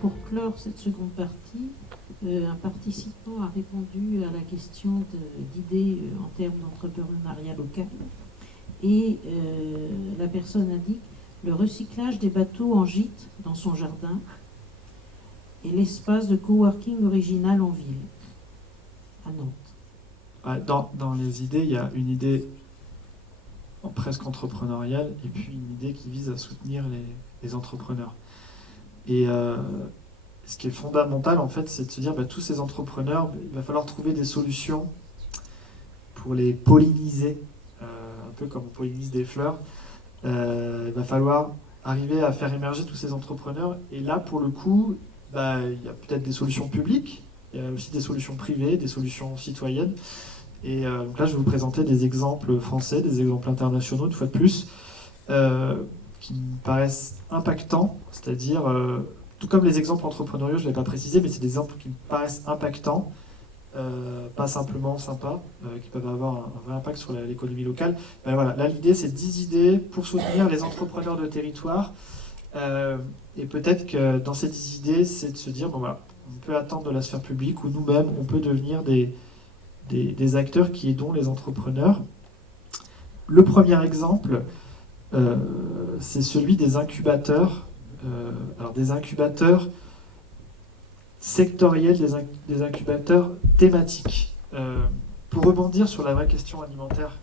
pour clore cette seconde partie, un participant a répondu à la question d'idées en termes d'entrepreneuriat local. Et la personne indique le recyclage des bateaux en gîte dans son jardin et l'espace de coworking original en ville, à Nantes. Dans les idées, il y a une idée presque entrepreneuriale et puis une idée qui vise à soutenir les entrepreneurs. Et ce qui est fondamental, en fait, c'est de se dire, tous ces entrepreneurs, il va falloir trouver des solutions pour les polliniser, un peu comme on pollinise des fleurs. Il va falloir arriver à faire émerger tous ces entrepreneurs. Et là, pour le coup, il y a peut-être des solutions publiques, il y a aussi des solutions privées, des solutions citoyennes. Et donc là, je vais vous présenter des exemples français, des exemples internationaux, une fois de plus, qui me paraissent impactants, c'est-à-dire, tout comme les exemples entrepreneuriaux, je ne l'ai pas précisé, mais c'est des exemples qui me paraissent impactants, pas simplement sympas, qui peuvent avoir un vrai impact sur l'économie locale. Voilà, là, l'idée, c'est 10 idées pour soutenir les entrepreneurs de territoire. Et peut-être que dans ces 10 idées, c'est de se dire, voilà, on peut attendre de la sphère publique ou nous-mêmes, on peut devenir des acteurs qui aidons les entrepreneurs. Le premier exemple, c'est celui des incubateurs. Alors des incubateurs sectoriels, des incubateurs thématiques. Pour rebondir sur la vraie question alimentaire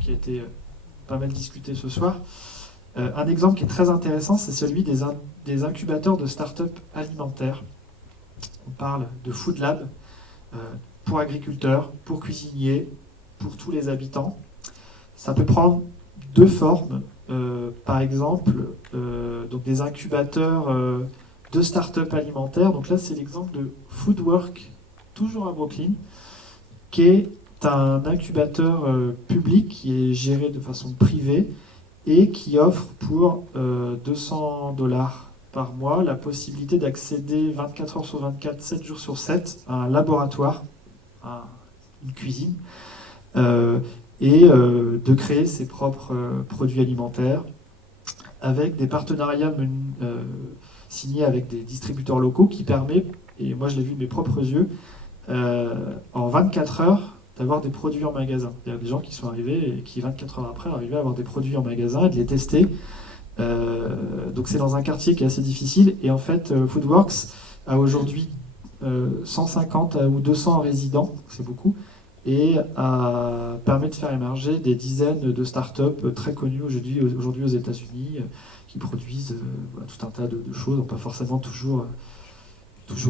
qui a été pas mal discutée ce soir, un exemple qui est très intéressant, c'est celui des incubateurs de start-up alimentaires. On parle de Food Lab pour agriculteurs, pour cuisiniers, pour tous les habitants. Ça peut prendre deux formes. Par exemple, donc des incubateurs de start-up alimentaires. Donc là, c'est l'exemple de Foodwork, toujours à Brooklyn, qui est un incubateur public qui est géré de façon privée et qui offre pour $200 par mois la possibilité d'accéder 24 heures sur 24, 7 jours sur 7 à un laboratoire, à une cuisine, et de créer ses propres produits alimentaires avec des partenariats signés avec des distributeurs locaux qui permet, et moi je l'ai vu de mes propres yeux, en 24 heures d'avoir des produits en magasin. Il y a des gens qui sont arrivés et qui 24 heures après arrivaient à avoir des produits en magasin et de les tester. Donc c'est dans un quartier qui est assez difficile et en fait Foodworks a aujourd'hui 150 ou 200 résidents, c'est beaucoup, et permet de faire émerger des dizaines de startups très connues aujourd'hui aux États-Unis qui produisent tout un tas de choses, pas forcément toujours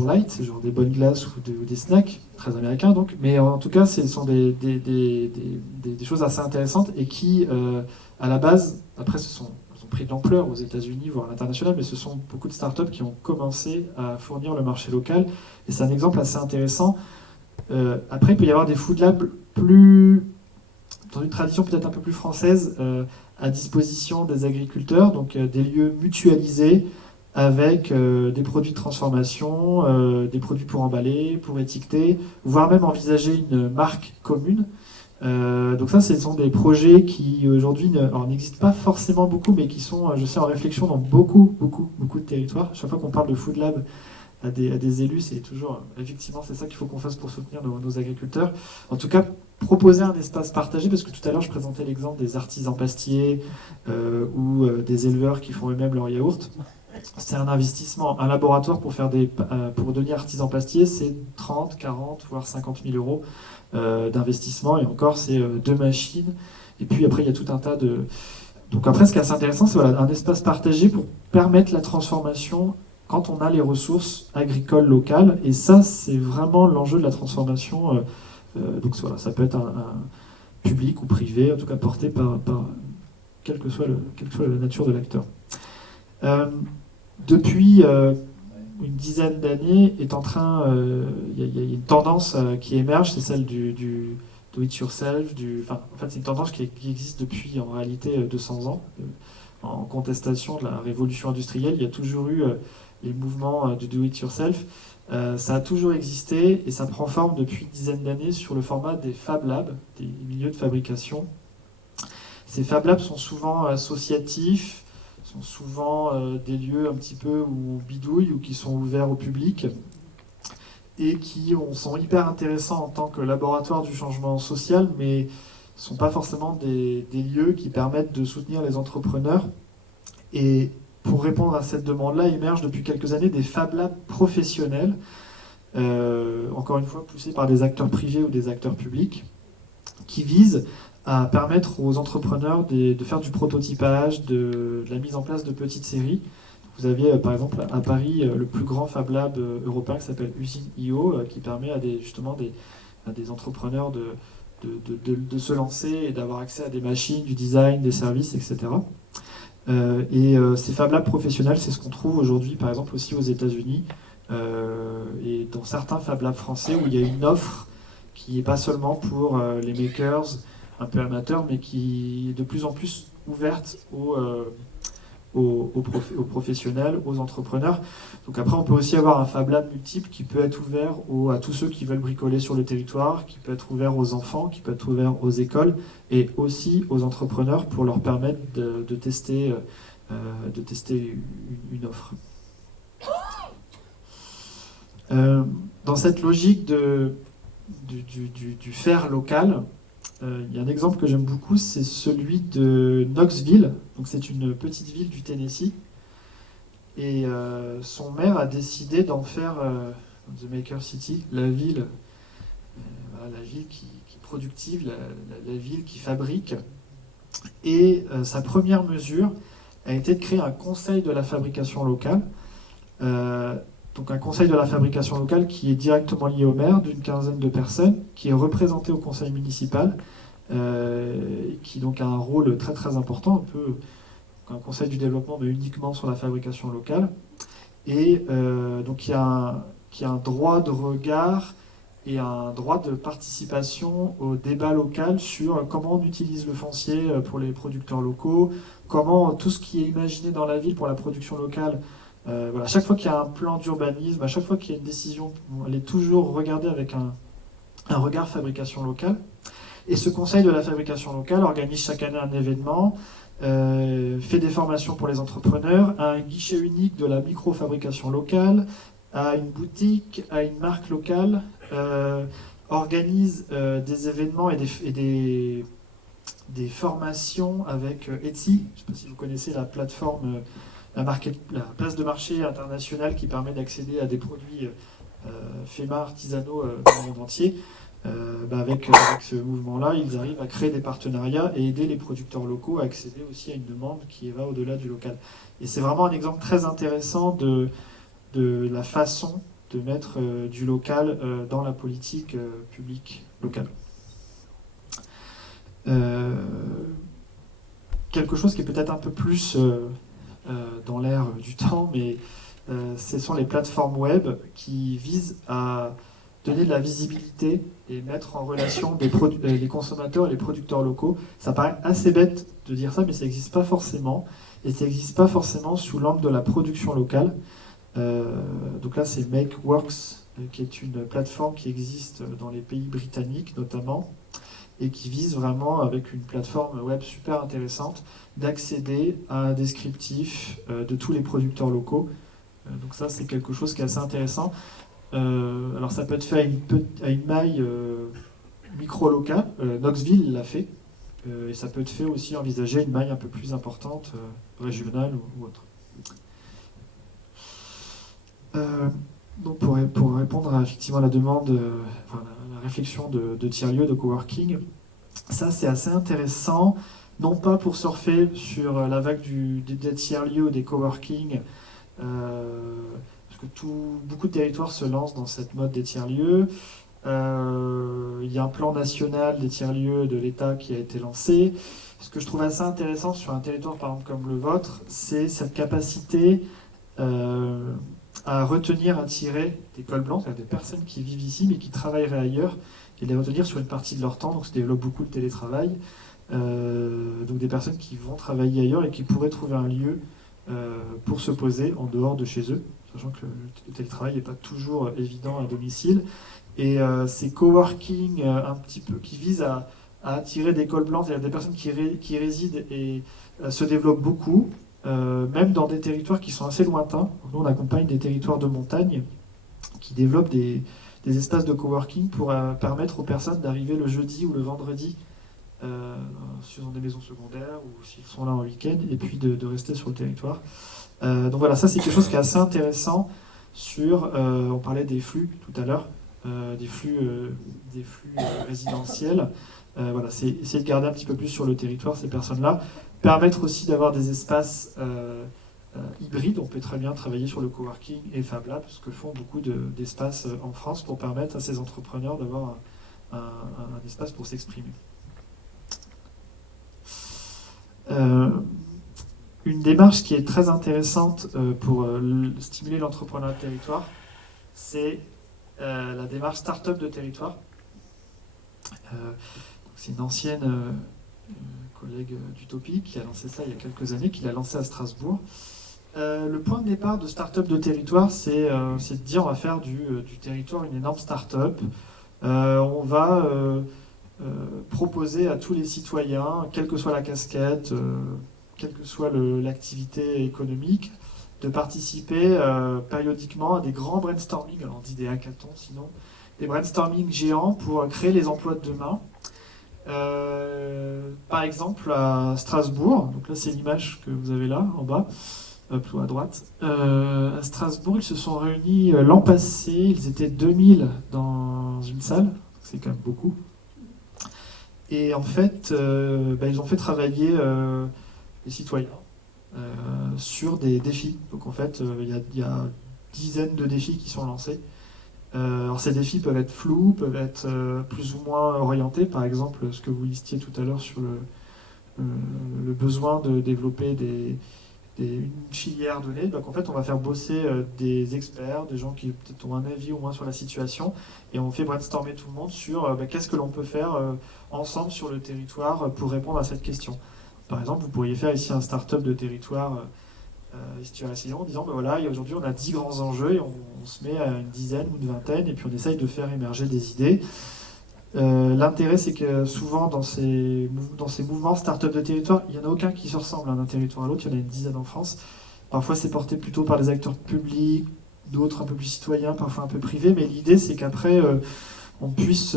light, c'est genre des bonnes glaces ou des snacks, très américains donc, mais en tout cas ce sont des choses assez intéressantes et qui, à la base, après ils ont pris de l'ampleur aux États-Unis, voire à l'international, mais ce sont beaucoup de startups qui ont commencé à fournir le marché local, et c'est un exemple assez intéressant. Après, il peut y avoir des Food Labs dans une tradition peut-être un peu plus française, à disposition des agriculteurs, donc des lieux mutualisés avec des produits de transformation, des produits pour emballer, pour étiqueter, voire même envisager une marque commune. Donc ça, ce sont des projets qui aujourd'hui n'existent pas forcément beaucoup, mais qui sont, je sais, en réflexion dans beaucoup de territoires. Chaque fois qu'on parle de Food Lab à des élus, c'est toujours, effectivement, c'est ça qu'il faut qu'on fasse pour soutenir nos agriculteurs. En tout cas, proposer un espace partagé, parce que tout à l'heure, je présentais l'exemple des artisans pastiers ou des éleveurs qui font eux-mêmes leur yaourt. C'est un investissement. Un laboratoire pour devenir artisan pastier, c'est 30, 40, voire 50 000 euros d'investissement. Et encore, c'est 2 machines. Et puis après, il y a tout un tas de... Donc après, ce qui est assez intéressant, c'est un espace partagé pour permettre la transformation quand on a les ressources agricoles locales. Et ça, c'est vraiment l'enjeu de la transformation. Donc voilà, ça peut être un public ou privé, en tout cas porté par quelle que soit la nature de l'acteur. Depuis une dizaine d'années, il y a une tendance qui émerge, c'est celle du do it yourself. En fait, c'est une tendance qui existe depuis en réalité 200 ans, en contestation de la révolution industrielle. Il y a toujours eu les mouvements du do it yourself. Ça a toujours existé et ça prend forme depuis une dizaine d'années sur le format des Fab Labs, des milieux de fabrication. Ces Fab Labs sont souvent associatifs, sont souvent des lieux un petit peu où bidouille ou qui sont ouverts au public et qui sont hyper intéressants en tant que laboratoire du changement social, mais ne sont pas forcément des lieux qui permettent de soutenir les entrepreneurs. Et pour répondre à cette demande-là, émergent depuis quelques années des Fab Labs professionnels, encore une fois poussés par des acteurs privés ou des acteurs publics, qui visent à permettre aux entrepreneurs de faire du prototypage, de la mise en place de petites séries. Vous aviez par exemple à Paris le plus grand Fab Lab européen qui s'appelle Usine.io, qui permet à des entrepreneurs de se lancer et d'avoir accès à des machines, du design, des services, etc. Ces Fab Labs professionnels, c'est ce qu'on trouve aujourd'hui par exemple aussi aux États-Unis et dans certains Fab Labs français où il y a une offre qui n'est pas seulement pour les makers un peu amateurs, mais qui est de plus en plus ouverte aux professionnels, aux entrepreneurs. Donc après, on peut aussi avoir un Fab Lab multiple qui peut être ouvert à tous ceux qui veulent bricoler sur le territoire, qui peut être ouvert aux enfants, qui peut être ouvert aux écoles, et aussi aux entrepreneurs pour leur permettre de tester une offre. Dans cette logique du faire local, il y a un exemple que j'aime beaucoup, c'est celui de Knoxville. Donc c'est une petite ville du Tennessee. Et son maire a décidé d'en faire The Maker City, la ville qui est productive, la ville qui fabrique. Et sa première mesure a été de créer un conseil de la fabrication locale. Donc un conseil de la fabrication locale qui est directement lié au maire, d'une quinzaine de personnes, qui est représenté au conseil municipal, qui donc a un rôle très très important, un peu un conseil du développement, mais uniquement sur la fabrication locale, et donc qui a un droit de regard et un droit de participation au débat local sur comment on utilise le foncier pour les producteurs locaux, comment tout ce qui est imaginé dans la ville pour la production locale. Voilà, à chaque fois qu'il y a un plan d'urbanisme, à chaque fois qu'il y a une décision, elle est toujours regardée avec un regard fabrication locale. Et ce conseil de la fabrication locale organise chaque année un événement, fait des formations pour les entrepreneurs, a un guichet unique de la micro-fabrication locale, a une boutique, a une marque locale, organise des événements et des formations avec Etsy. Je ne sais pas si vous connaissez la plateforme, la place de marché internationale qui permet d'accéder à des produits faits main artisanaux dans le monde entier. Avec ce mouvement-là, ils arrivent à créer des partenariats et aider les producteurs locaux à accéder aussi à une demande qui va au-delà du local. Et c'est vraiment un exemple très intéressant de la façon de mettre du local dans la politique publique locale. Quelque chose qui est peut-être un peu plus dans l'air du temps, mais ce sont les plateformes web qui visent à donner de la visibilité et mettre en relation les consommateurs et les producteurs locaux. Ça paraît assez bête de dire ça, mais ça n'existe pas forcément. Et ça n'existe pas forcément sous l'angle de la production locale. Donc là, c'est MakeWorks, qui est une plateforme qui existe dans les pays britanniques notamment, et qui vise vraiment, avec une plateforme web super intéressante, d'accéder à un descriptif de tous les producteurs locaux. Donc ça, c'est quelque chose qui est assez intéressant. Alors ça peut être fait à une maille micro-locale, Knoxville l'a fait, et ça peut être fait aussi envisager une maille un peu plus importante, régionale ou autre. Donc pour répondre effectivement à la demande, la réflexion de tiers-lieux, de coworking, ça c'est assez intéressant, non pas pour surfer sur la vague des tiers-lieux ou des coworking, que beaucoup de territoires se lancent dans cette mode des tiers-lieux. Il y a un plan national des tiers-lieux de l'État qui a été lancé. Ce que je trouve assez intéressant sur un territoire par exemple comme le vôtre, c'est cette capacité à retenir, attirer des cols blancs, c'est-à-dire des personnes qui vivent ici mais qui travailleraient ailleurs, et les retenir sur une partie de leur temps, donc se développe beaucoup le télétravail. Donc des personnes qui vont travailler ailleurs et qui pourraient trouver un lieu pour se poser en dehors de chez eux, sachant que le télétravail n'est pas toujours évident à domicile. Et ces coworking un petit peu qui visent à attirer des cols blancs, c'est-à-dire des personnes qui résident et se développent beaucoup. même dans des territoires qui sont assez lointains. Nous, on accompagne des territoires de montagne qui développent des espaces de coworking pour permettre aux personnes d'arriver le jeudi ou le vendredi sur des maisons secondaires ou s'ils sont là en week-end, et puis de rester sur le territoire. Donc voilà, ça c'est quelque chose qui est assez intéressant sur, on parlait des flux tout à l'heure, des flux résidentiels. Voilà, c'est essayer de garder un petit peu plus sur le territoire ces personnes-là, permettre aussi d'avoir des espaces hybrides. On peut très bien travailler sur le coworking et Fab Lab, ce que font beaucoup d'espaces en France pour permettre à ces entrepreneurs d'avoir un espace pour s'exprimer. Une démarche qui est très intéressante pour stimuler l'entrepreneuriat de territoire, c'est la démarche start-up de territoire. C'est une ancienne collègue d'Utopie qui a lancé ça il y a quelques années, qui l'a lancé à Strasbourg. Le point de départ de start-up de territoire, c'est de dire on va faire du territoire une énorme start-up. On va proposer à tous les citoyens, quelle que soit la casquette, quelle que soit l'activité économique, de participer périodiquement à des grands brainstorming, alors on dit des hackathons sinon, des brainstorming géants pour créer les emplois de demain. Par exemple à Strasbourg, donc là c'est l'image que vous avez là en bas, plutôt à droite. À Strasbourg, ils se sont réunis l'an passé, ils étaient 2000 dans une salle, c'est quand même beaucoup. Et en fait, ils ont fait travailler les citoyens sur des défis. Donc en fait, il y a dizaines de défis qui sont lancés. Alors ces défis peuvent être flous, peuvent être plus ou moins orientés. Par exemple, ce que vous listiez tout à l'heure sur le besoin de développer une filière donnée. Donc en fait, on va faire bosser des experts, des gens qui peut-être ont un avis au moins sur la situation, et on fait brainstormer tout le monde sur qu'est-ce que l'on peut faire ensemble sur le territoire pour répondre à cette question. Par exemple, vous pourriez faire ici un start-up de territoire en disant voilà, aujourd'hui on a 10 grands enjeux et on se met à une dizaine ou une vingtaine et puis on essaye de faire émerger des idées. L'intérêt, c'est que souvent dans ces mouvements start-up de territoire, il n'y en a aucun qui se ressemble d'un territoire à l'autre, il y en a une dizaine en France. Parfois c'est porté plutôt par des acteurs publics, d'autres un peu plus citoyens, parfois un peu privés, mais l'idée c'est qu'après on puisse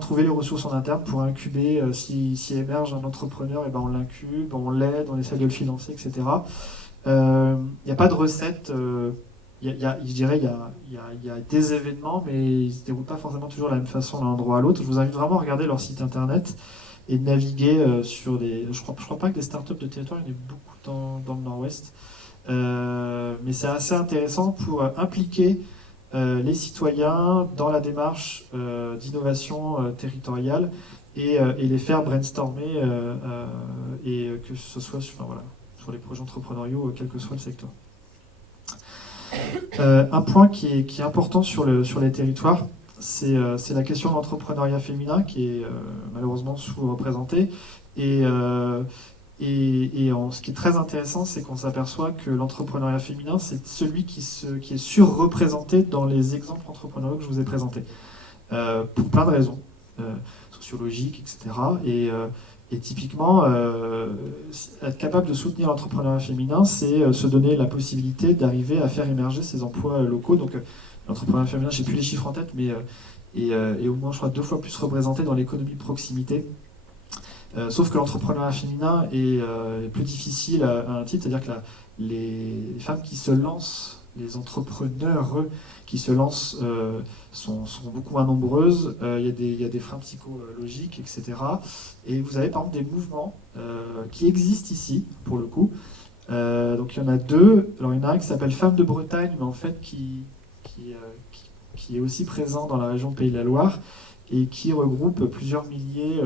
trouver les ressources en interne pour incuber, si émerge un entrepreneur, et ben on l'incube, on l'aide, on essaie de le financer, etc. Il n'y a pas de recette. Je dirais il y a des événements, mais ils ne se déroulent pas forcément toujours de la même façon d'un endroit à l'autre. Je vous invite vraiment à regarder leur site internet et de naviguer sur des... Je crois pas que des startups de territoire, il y en a beaucoup dans le Nord-Ouest. Mais c'est assez intéressant pour impliquer les citoyens dans la démarche d'innovation territoriale et les faire brainstormer et que ce soit sur les projets entrepreneuriaux, quel que soit le secteur. Un point qui est important sur les territoires, c'est la question de l'entrepreneuriat féminin qui est malheureusement sous-représenté. Et ce qui est très intéressant, c'est qu'on s'aperçoit que l'entrepreneuriat féminin, c'est celui qui est surreprésenté dans les exemples entrepreneuriaux que je vous ai présentés, pour plein de raisons, sociologiques, etc. Et typiquement, être capable de soutenir l'entrepreneuriat féminin, c'est se donner la possibilité d'arriver à faire émerger ces emplois locaux. Donc l'entrepreneuriat féminin, je n'ai plus les chiffres en tête, mais et au moins, je crois, 2 fois plus représenté dans l'économie de proximité. Sauf que l'entrepreneuriat féminin est plus difficile à un titre, c'est-à-dire que les femmes qui se lancent, les entrepreneurs qui se lancent sont beaucoup moins nombreuses, il y a des freins psychologiques, etc. Et vous avez par exemple des mouvements qui existent ici, pour le coup. Donc il y en a 2. Alors il y en a un qui s'appelle Femmes de Bretagne, mais en fait qui est aussi présent dans la région Pays de la Loire, et qui regroupe plusieurs milliers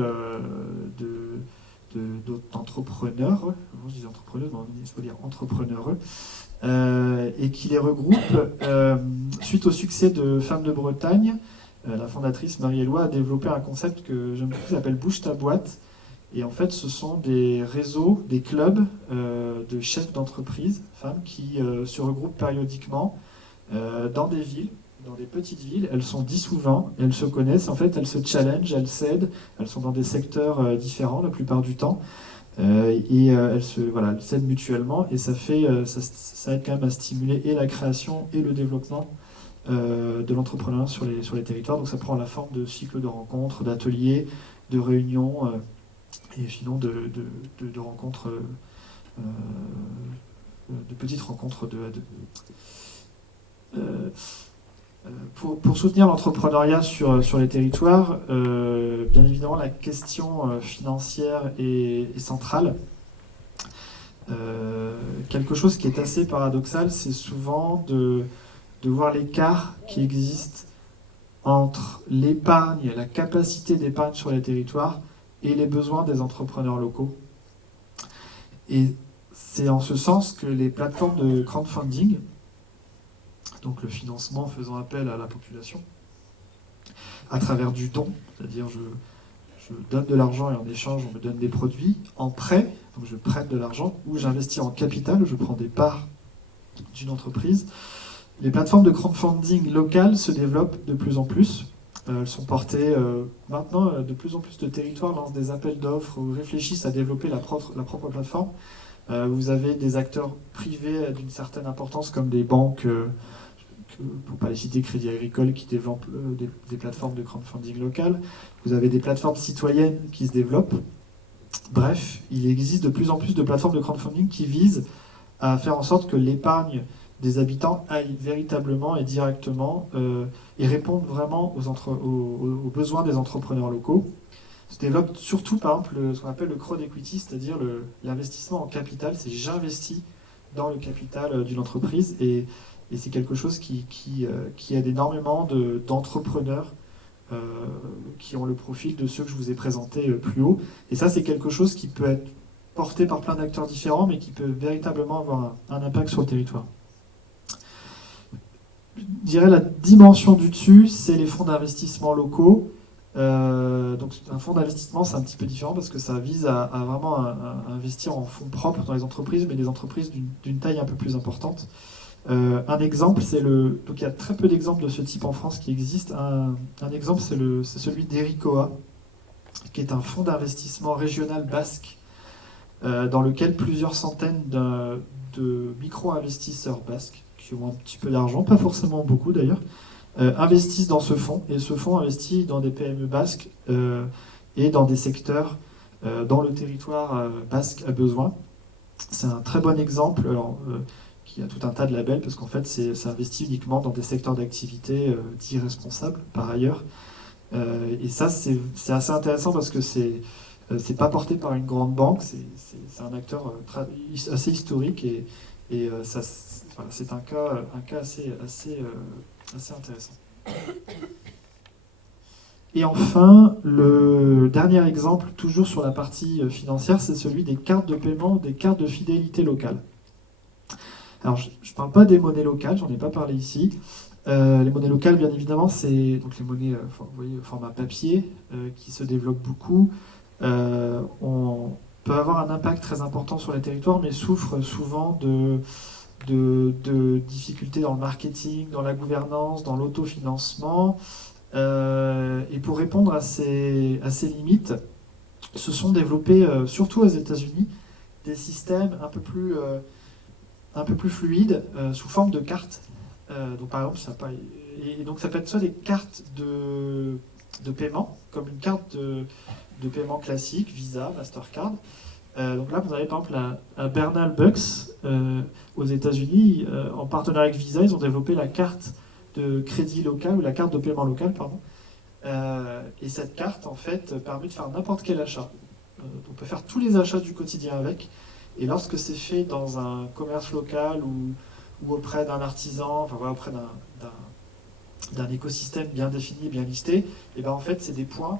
d'entrepreneurs, je dis entrepreneurs, mais il faut dire entrepreneurs, et qui les regroupe suite au succès de Femmes de Bretagne. La fondatrice Marie-Éloi a développé un concept que j'aime beaucoup qui s'appelle Bouge ta boîte. Et en fait, ce sont des réseaux, des clubs de chefs d'entreprise, femmes, qui se regroupent périodiquement dans des villes, dans des petites villes. Elles sont 10 ou 20, elles se connaissent, en fait, elles se challengent, elles s'aident, elles sont dans des secteurs différents la plupart du temps. Elles s'aident mutuellement et ça aide quand même à stimuler et la création et le développement de l'entrepreneuriat sur les territoires. Donc ça prend la forme de cycles de rencontres, d'ateliers, de réunions et sinon de rencontres, de petites rencontres de à deux. Pour soutenir l'entrepreneuriat sur les territoires, bien évidemment, la question financière est centrale. Quelque chose qui est assez paradoxal, c'est souvent de voir l'écart qui existe entre l'épargne, la capacité d'épargne sur les territoires et les besoins des entrepreneurs locaux. Et c'est en ce sens que les plateformes de crowdfunding, donc le financement faisant appel à la population, à travers du don, c'est-à-dire je donne de l'argent et en échange on me donne des produits, en prêt, donc je prête de l'argent, ou j'investis en capital, je prends des parts d'une entreprise. Les plateformes de crowdfunding locales se développent de plus en plus. Elles sont portées maintenant, de plus en plus de territoires lancent des appels d'offres ou réfléchissent à développer la propre plateforme. Vous avez des acteurs privés d'une certaine importance comme des banques, pour ne pas les citer, Crédit Agricole, qui développent des plateformes de crowdfunding locales. Vous avez des plateformes citoyennes qui se développent. Bref, il existe de plus en plus de plateformes de crowdfunding qui visent à faire en sorte que l'épargne des habitants aille véritablement et directement et répondent vraiment aux besoins des entrepreneurs locaux. Se développe surtout, par exemple, ce qu'on appelle le crowd equity, c'est-à-dire l'investissement en capital. C'est j'investis dans le capital d'une entreprise et c'est quelque chose qui aide énormément d'entrepreneurs qui ont le profil de ceux que je vous ai présentés plus haut. Et ça, c'est quelque chose qui peut être porté par plein d'acteurs différents, mais qui peut véritablement avoir un impact sur le territoire. Je dirais la dimension du dessus, c'est les fonds d'investissement locaux. Donc un fonds d'investissement, c'est un petit peu différent parce que ça vise à vraiment investir en fonds propres dans les entreprises, mais des entreprises d'une taille un peu plus importante. Un exemple, donc il y a très peu d'exemples de ce type en France qui existent. Un exemple, c'est celui d'Ericoa, qui est un fonds d'investissement régional basque, dans lequel plusieurs centaines de micro-investisseurs basques, qui ont un petit peu d'argent, pas forcément beaucoup d'ailleurs, investissent dans ce fonds. Et ce fonds investit dans des PME basques et dans des secteurs dont le territoire basque a besoin. C'est un très bon exemple. Qui a tout un tas de labels, parce qu'en fait, ça investit uniquement dans des secteurs d'activité dits responsables, par ailleurs. Et ça, c'est assez intéressant parce que c'est pas porté par une grande banque, c'est un acteur assez historique, et c'est un cas assez intéressant. Et enfin, le dernier exemple, toujours sur la partie financière, c'est celui des cartes de paiement, des cartes de fidélité locale. Alors, je ne parle pas des monnaies locales, j'en ai pas parlé ici. Les monnaies locales, bien évidemment, c'est donc les monnaies vous voyez, au format papier qui se développent beaucoup. On peut avoir un impact très important sur les territoires, mais souffrent souvent de difficultés dans le marketing, dans la gouvernance, dans l'autofinancement. Et pour répondre à ces limites, se sont développés, surtout aux États-Unis, des systèmes un peu plus fluide, sous forme de cartes. Donc par exemple, ça peut être soit des cartes de paiement, comme une carte de paiement classique, Visa, Mastercard. Donc là, vous avez par exemple à Bernal Bucks, aux États-Unis, en partenariat avec Visa, ils ont développé la carte de crédit local, ou la carte de paiement local, pardon. Et cette carte, en fait, permet de faire n'importe quel achat. On peut faire tous les achats du quotidien avec. Et lorsque c'est fait dans un commerce local ou auprès d'un artisan, enfin voilà, auprès d'un écosystème bien défini, bien listé, et ben en fait c'est des points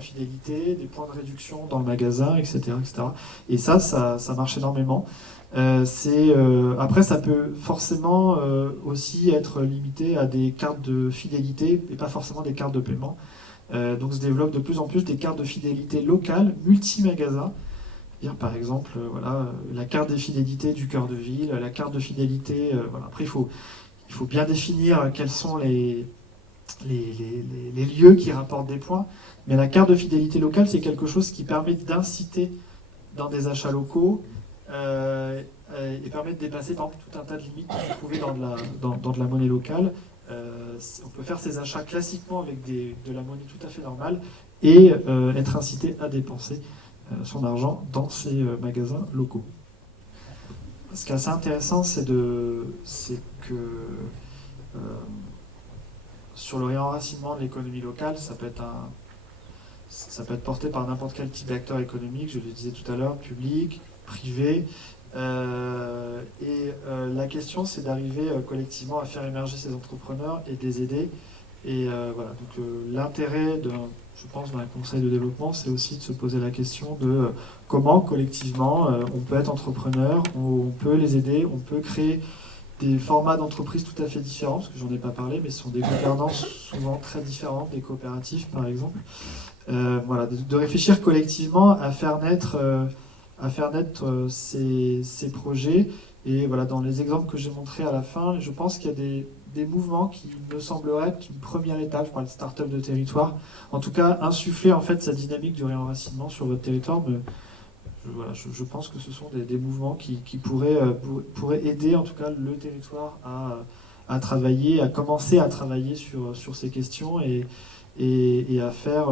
fidélité, des points de réduction dans le magasin, etc., etc. Et ça marche énormément. Après, ça peut forcément aussi être limité à des cartes de fidélité et pas forcément des cartes de paiement. Donc se développent de plus en plus des cartes de fidélité locales, multi-magasins. Par exemple, la carte de fidélité du cœur de ville, la carte de fidélité. Après, il faut bien définir quels sont les lieux qui rapportent des points. Mais la carte de fidélité locale, c'est quelque chose qui permet d'inciter dans des achats locaux et permet de dépasser par exemple, tout un tas de limites qu'on trouvait dans de la monnaie locale. On peut faire ces achats classiquement avec de la monnaie tout à fait normale et être incité à dépenser son argent dans ces magasins locaux. Ce qui est assez intéressant, c'est que sur le réenracinement de l'économie locale, ça peut être porté par n'importe quel type d'acteur économique, je le disais tout à l'heure, public, privé. La question, c'est d'arriver collectivement à faire émerger ces entrepreneurs et de les aider. Et voilà, donc l'intérêt, je pense, d'un conseil de développement, c'est aussi de se poser la question de comment collectivement on peut être entrepreneur, on peut les aider, on peut créer des formats d'entreprise tout à fait différents, parce que j'en ai pas parlé, mais ce sont des gouvernances souvent très différentes, des coopératives par exemple. Voilà, de réfléchir collectivement à faire naître ces projets. Et voilà, dans les exemples que j'ai montrés à la fin, je pense qu'il y a des mouvements qui me sembleraient être une première étape. Je parle de start-up de territoire. En tout cas, insuffler en fait cette dynamique du réenracinement sur votre territoire. Je pense que ce sont des mouvements qui pourraient aider en tout cas le territoire à travailler, à commencer à travailler sur ces questions et à faire...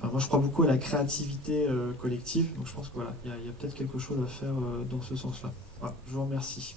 Enfin, moi, je crois beaucoup à la créativité collective, donc je pense qu'il y a peut-être quelque chose à faire dans ce sens-là. Voilà, je vous remercie.